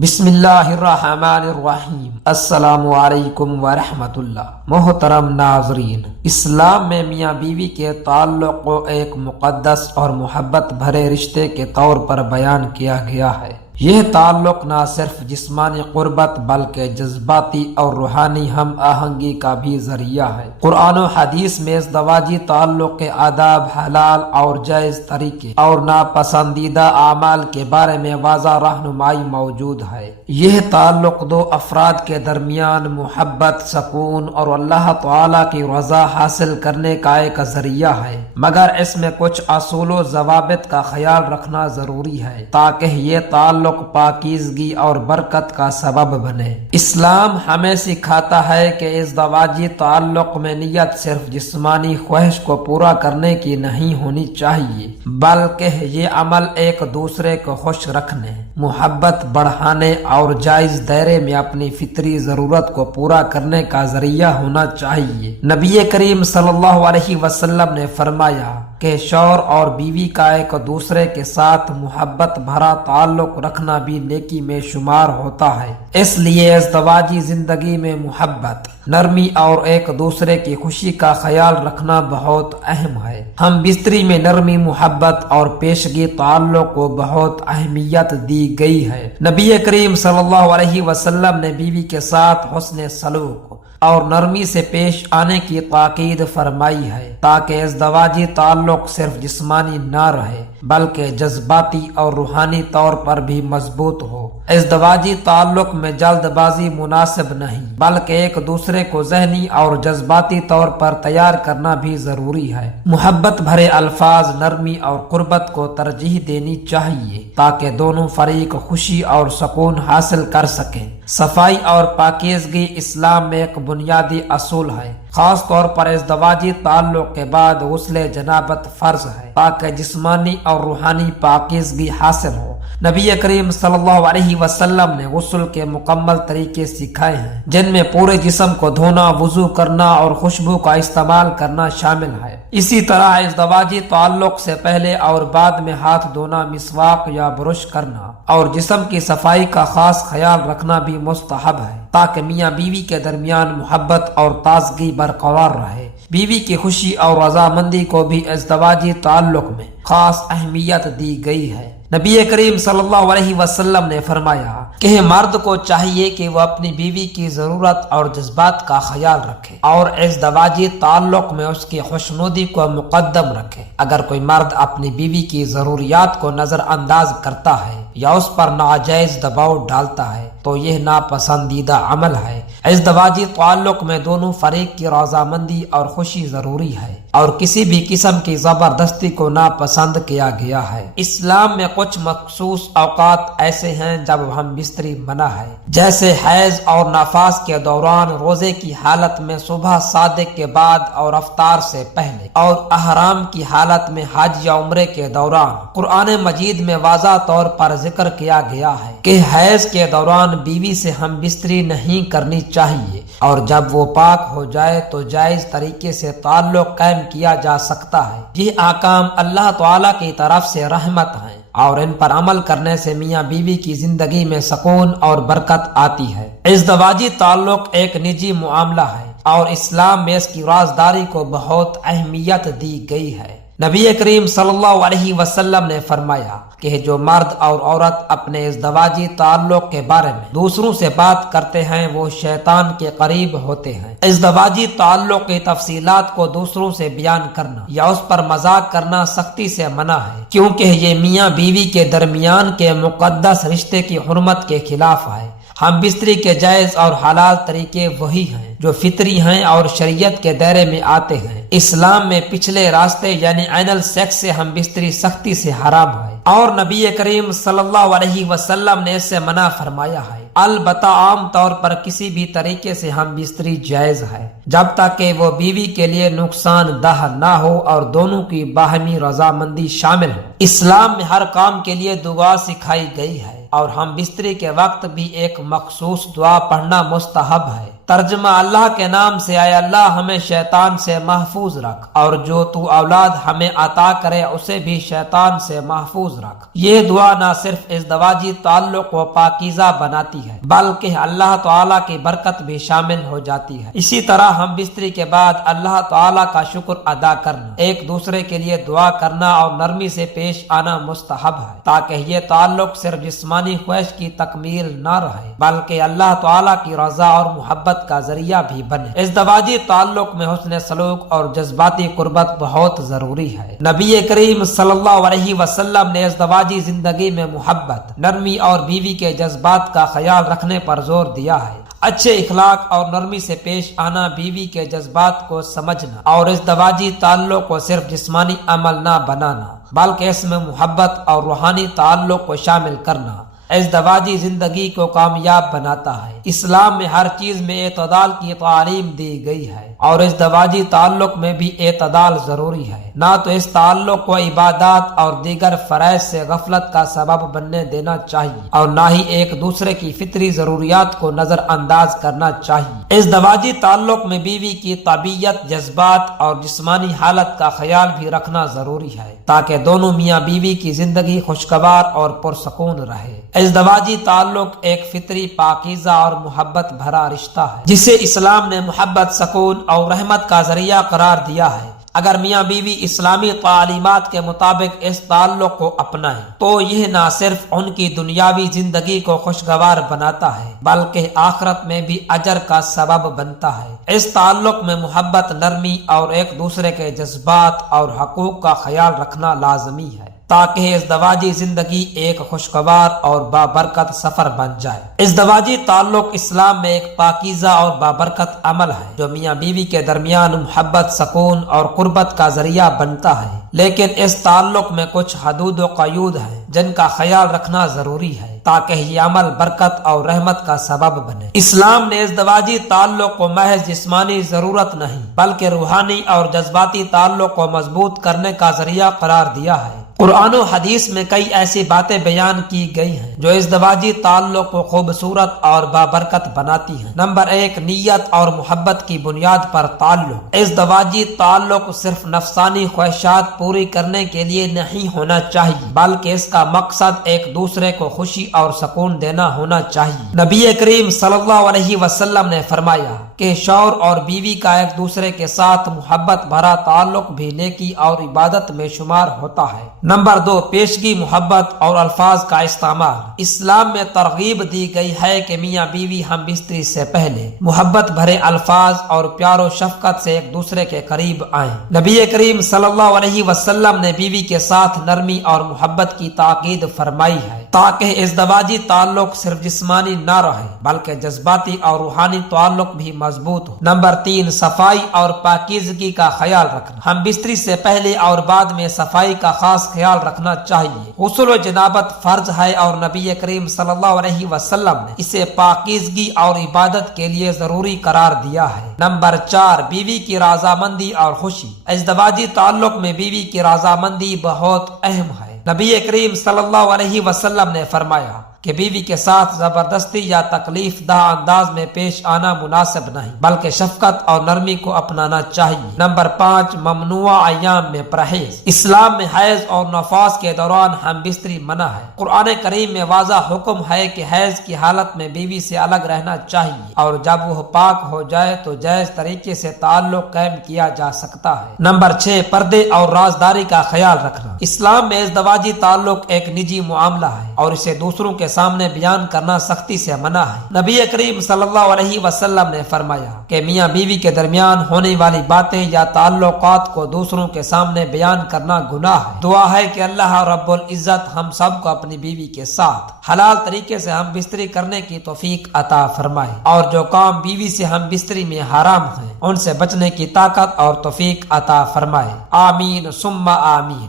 بسم اللہ الرحمن الرحیم۔ السلام علیکم ورحمۃ اللہ۔ محترم ناظرین، اسلام میں میاں بیوی کے تعلق کو ایک مقدس اور محبت بھرے رشتے کے طور پر بیان کیا گیا ہے۔ یہ تعلق نہ صرف جسمانی قربت بلکہ جذباتی اور روحانی ہم آہنگی کا بھی ذریعہ ہے۔ قرآن و حدیث میں ازدواجی تعلق کے آداب، حلال اور جائز طریقے اور ناپسندیدہ اعمال کے بارے میں واضح رہنمائی موجود ہے۔ یہ تعلق دو افراد کے درمیان محبت، سکون اور اللہ تعالی کی رضا حاصل کرنے کا ایک ذریعہ ہے، مگر اس میں کچھ اصول و ضوابط کا خیال رکھنا ضروری ہے تاکہ یہ تعلق پاکیزگی اور برکت کا سبب بنے۔ اسلام ہمیں سکھاتا ہے کہ ازدواجی تعلق میں نیت صرف جسمانی خواہش کو پورا کرنے کی نہیں ہونی چاہیے، بلکہ یہ عمل ایک دوسرے کو خوش رکھنے، محبت بڑھانے اور جائز دائرے میں اپنی فطری ضرورت کو پورا کرنے کا ذریعہ ہونا چاہیے۔ نبی کریم صلی اللہ علیہ وسلم نے فرمایا کہ شوہر اور بیوی کا ایک دوسرے کے ساتھ محبت بھرا تعلق رکھنا بھی نیکی میں شمار ہوتا ہے۔ اس لیے ازدواجی زندگی میں محبت، نرمی اور ایک دوسرے کی خوشی کا خیال رکھنا بہت اہم ہے۔ ہم بستری میں نرمی، محبت اور پیشگی تعلق کو بہت اہمیت دی گئی ہے۔ نبی کریم صلی اللہ علیہ وسلم نے بیوی کے ساتھ حسن سلوک اور نرمی سے پیش آنے کی تاکید فرمائی ہے تاکہ ازدواجی تعلق صرف جسمانی نہ رہے بلکہ جذباتی اور روحانی طور پر بھی مضبوط ہو۔ ازدواجی تعلق میں جلد بازی مناسب نہیں، بلکہ ایک دوسرے کو ذہنی اور جذباتی طور پر تیار کرنا بھی ضروری ہے۔ محبت بھرے الفاظ، نرمی اور قربت کو ترجیح دینی چاہیے تاکہ دونوں فریق خوشی اور سکون حاصل کر سکیں۔ صفائی اور پاکیزگی اسلام میں ایک بنیادی اصول ہے۔ خاص طور پر ازدواجی تعلق کے بعد غسل جنابت فرض ہے تاکہ جسمانی اور روحانی پاکیزگی حاصل ہو۔ نبی کریم صلی اللہ علیہ وسلم نے غسل کے مکمل طریقے سکھائے ہیں، جن میں پورے جسم کو دھونا، وضو کرنا اور خوشبو کا استعمال کرنا شامل ہے۔ اسی طرح ازدواجی تعلق سے پہلے اور بعد میں ہاتھ دھونا، مسواک یا برش کرنا اور جسم کی صفائی کا خاص خیال رکھنا بھی مستحب ہے تاکہ میاں بیوی کے درمیان محبت اور تازگی برقرار رہے۔ بیوی کی خوشی اور رضامندی کو بھی ازدواجی تعلق میں خاص اہمیت دی گئی ہے۔ نبی کریم صلی اللہ علیہ وسلم نے فرمایا کہ مرد کو چاہیے کہ وہ اپنی بیوی کی ضرورت اور جذبات کا خیال رکھے اور ازدواجی تعلق میں اس کی خوشنودی کو مقدم رکھے۔ اگر کوئی مرد اپنی بیوی کی ضروریات کو نظر انداز کرتا ہے یا اس پر ناجائز دباؤ ڈالتا ہے تو یہ ناپسندیدہ عمل ہے۔ ازدواجی تعلق میں دونوں فریق کی رضامندی اور خوشی ضروری ہے اور کسی بھی قسم کی زبردستی کو ناپسند کیا گیا ہے۔ اسلام میں کچھ مخصوص اوقات ایسے ہیں جب ہم بستری منع ہے، جیسے حیض اور نفاس کے دوران، روزے کی حالت میں صبح صادق کے بعد اور افطار سے پہلے، اور احرام کی حالت میں حج یا عمرے کے دوران۔ قرآن مجید میں واضح طور پر ذکر کیا گیا ہے کہ حیض کے دوران بیوی سے ہم بستری نہیں کرنی چاہیے اور جب وہ پاک ہو جائے تو جائز طریقے سے تعلق قائم کیا جا سکتا ہے۔ یہ احکام اللہ تعالی کی طرف سے رحمت ہیں اور ان پر عمل کرنے سے میاں بیوی کی زندگی میں سکون اور برکت آتی ہے۔ ازدواجی تعلق ایک نجی معاملہ ہے اور اسلام میں اس کی رازداری کو بہت اہمیت دی گئی ہے۔ نبی کریم صلی اللہ علیہ وسلم نے فرمایا کہ جو مرد اور عورت اپنے ازدواجی تعلق کے بارے میں دوسروں سے بات کرتے ہیں وہ شیطان کے قریب ہوتے ہیں۔ ازدواجی تعلق کی تفصیلات کو دوسروں سے بیان کرنا یا اس پر مذاق کرنا سختی سے منع ہے، کیونکہ یہ میاں بیوی کے درمیان کے مقدس رشتے کی حرمت کے خلاف ہے۔ ہم بستری کے جائز اور حلال طریقے وہی ہیں جو فطری ہیں اور شریعت کے دائرے میں آتے ہیں۔ اسلام میں پچھلے راستے یعنی اینل سیکس سے ہم بستری سختی سے حرام ہے اور نبی کریم صلی اللہ علیہ وسلم نے اس سے منع فرمایا ہے۔ البتہ عام طور پر کسی بھی طریقے سے ہم بستری جائز ہے جب تک کہ وہ بیوی کے لیے نقصان دہ نہ ہو اور دونوں کی باہمی رضامندی شامل ہو۔ اسلام میں ہر کام کے لیے دعا سکھائی گئی ہے اور ہم بستری کے وقت بھی ایک مخصوص دعا پڑھنا مستحب ہے۔ ترجمہ اللہ کے نام سے، اے اللہ ہمیں شیطان سے محفوظ رکھ، اور جو تو اولاد ہمیں عطا کرے اسے بھی شیطان سے محفوظ رکھ۔ یہ دعا نہ صرف ازدواجی تعلق کو پاکیزہ بناتی ہے بلکہ اللہ تعالیٰ کی برکت بھی شامل ہو جاتی ہے۔ اسی طرح ہم بستری کے بعد اللہ تعالیٰ کا شکر ادا کرنا، ایک دوسرے کے لیے دعا کرنا اور نرمی سے پیش آنا مستحب ہے، تاکہ یہ تعلق صرف جسمانی خواہش کی تکمیل نہ رہے بلکہ اللہ تعالیٰ کی رضا اور محبت کا ذریعہ بھی بنے۔ ازدواجی تعلق میں حسن سلوک اور جذباتی قربت بہت ضروری ہے۔ نبی کریم صلی اللہ علیہ وسلم نے ازدواجی زندگی میں محبت، نرمی اور بیوی کے جذبات کا خیال رکھنے پر زور دیا ہے۔ اچھے اخلاق اور نرمی سے پیش آنا، بیوی کے جذبات کو سمجھنا اور ازدواجی تعلق کو صرف جسمانی عمل نہ بنانا بلکہ اس میں محبت اور روحانی تعلق کو شامل کرنا ازدواجی زندگی کو کامیاب بناتا ہے۔ اسلام میں ہر چیز میں اعتدال کی تعلیم دی گئی ہے اور ازدواجی تعلق میں بھی اعتدال ضروری ہے۔ نہ تو اس تعلق کو عبادات اور دیگر فرائض سے غفلت کا سبب بننے دینا چاہیے اور نہ ہی ایک دوسرے کی فطری ضروریات کو نظر انداز کرنا چاہیے۔ ازدواجی تعلق میں بیوی کی طبیعت، جذبات اور جسمانی حالت کا خیال بھی رکھنا ضروری ہے تاکہ دونوں میاں بیوی کی زندگی خوشگوار اور پرسکون رہے۔ ازدواجی تعلق ایک فطری، پاکیزہ اور محبت بھرا رشتہ ہے جسے اسلام نے محبت، سکون اور رحمت کا ذریعہ قرار دیا ہے۔ اگر میاں بیوی اسلامی تعلیمات کے مطابق اس تعلق کو اپنائیں تو یہ نہ صرف ان کی دنیاوی زندگی کو خوشگوار بناتا ہے بلکہ آخرت میں بھی اجر کا سبب بنتا ہے۔ اس تعلق میں محبت، نرمی اور ایک دوسرے کے جذبات اور حقوق کا خیال رکھنا لازمی ہے تاکہ ازدواجی زندگی ایک خوشگوار اور بابرکت سفر بن جائے۔ ازدواجی تعلق اسلام میں ایک پاکیزہ اور بابرکت عمل ہے جو میاں بیوی کے درمیان محبت، سکون اور قربت کا ذریعہ بنتا ہے، لیکن اس تعلق میں کچھ حدود و قیود ہیں جن کا خیال رکھنا ضروری ہے تاکہ یہ عمل برکت اور رحمت کا سبب بنے۔ اسلام نے ازدواجی تعلق کو محض جسمانی ضرورت نہیں بلکہ روحانی اور جذباتی تعلق کو مضبوط کرنے کا ذریعہ قرار دیا ہے۔ قرآن و حدیث میں کئی ایسی باتیں بیان کی گئی ہیں جو ازدواجی تعلق کو خوبصورت اور بابرکت بناتی ہیں۔ نمبر 1، نیت اور محبت کی بنیاد پر تعلق۔ ازدواجی تعلق صرف نفسانی خواہشات پوری کرنے کے لیے نہیں ہونا چاہیے بلکہ اس کا مقصد ایک دوسرے کو خوشی اور سکون دینا ہونا چاہیے۔ نبی کریم صلی اللہ علیہ وسلم نے فرمایا کہ شوہر اور بیوی کا ایک دوسرے کے ساتھ محبت بھرا تعلق بھی نیکی اور عبادت میں شمار ہوتا ہے۔ نمبر 2، پیشگی محبت اور الفاظ کا استعمال۔ اسلام میں ترغیب دی گئی ہے کہ میاں بیوی ہم بستری سے پہلے محبت بھرے الفاظ اور پیار و شفقت سے ایک دوسرے کے قریب آئیں۔ نبی کریم صلی اللہ علیہ وسلم نے بیوی کے ساتھ نرمی اور محبت کی تاکید فرمائی ہے تاکہ ازدواجی تعلق صرف جسمانی نہ رہے بلکہ جذباتی اور روحانی تعلق بھی مضبوط ہو۔ نمبر 3، صفائی اور پاکیزگی کا خیال رکھنا۔ ہم بستری سے پہلے اور بعد میں صفائی کا خاص خیال رکھنا چاہیے۔ غسل و جنابت فرض ہے اور نبی کریم صلی اللہ علیہ وسلم نے اسے پاکیزگی اور عبادت کے لیے ضروری قرار دیا ہے۔ نمبر 4، بیوی کی رضامندی اور خوشی۔ ازدواجی تعلق میں بیوی کی رضامندی بہت اہم ہے۔ نبی کریم صلی اللہ علیہ وسلم نے فرمایا کہ بیوی کے ساتھ زبردستی یا تکلیف دہ انداز میں پیش آنا مناسب نہیں بلکہ شفقت اور نرمی کو اپنانا چاہیے۔ نمبر 5، ممنوع ایام میں پرہیز۔ اسلام میں حیض اور نفاس کے دوران ہم بستری منع ہے۔ قرآن کریم میں واضح حکم ہے کہ حیض کی حالت میں بیوی سے الگ رہنا چاہیے اور جب وہ پاک ہو جائے تو جائز طریقے سے تعلق قائم کیا جا سکتا ہے۔ نمبر 6، پردے اور رازداری کا خیال رکھنا۔ اسلام میں ازدواجی تعلق ایک نجی معاملہ ہے اور اسے دوسروں کے سامنے بیان کرنا سختی سے منع ہے۔ نبی کریم صلی اللہ علیہ وسلم نے فرمایا کہ میاں بیوی کے درمیان ہونے والی باتیں یا تعلقات کو دوسروں کے سامنے بیان کرنا گناہ ہے۔ دعا ہے کہ اللہ رب العزت ہم سب کو اپنی بیوی کے ساتھ حلال طریقے سے ہم بستری کرنے کی توفیق عطا فرمائے اور جو کام بیوی سے ہم بستری میں حرام ہیں ان سے بچنے کی طاقت اور توفیق عطا فرمائے۔ آمین ثم آمین۔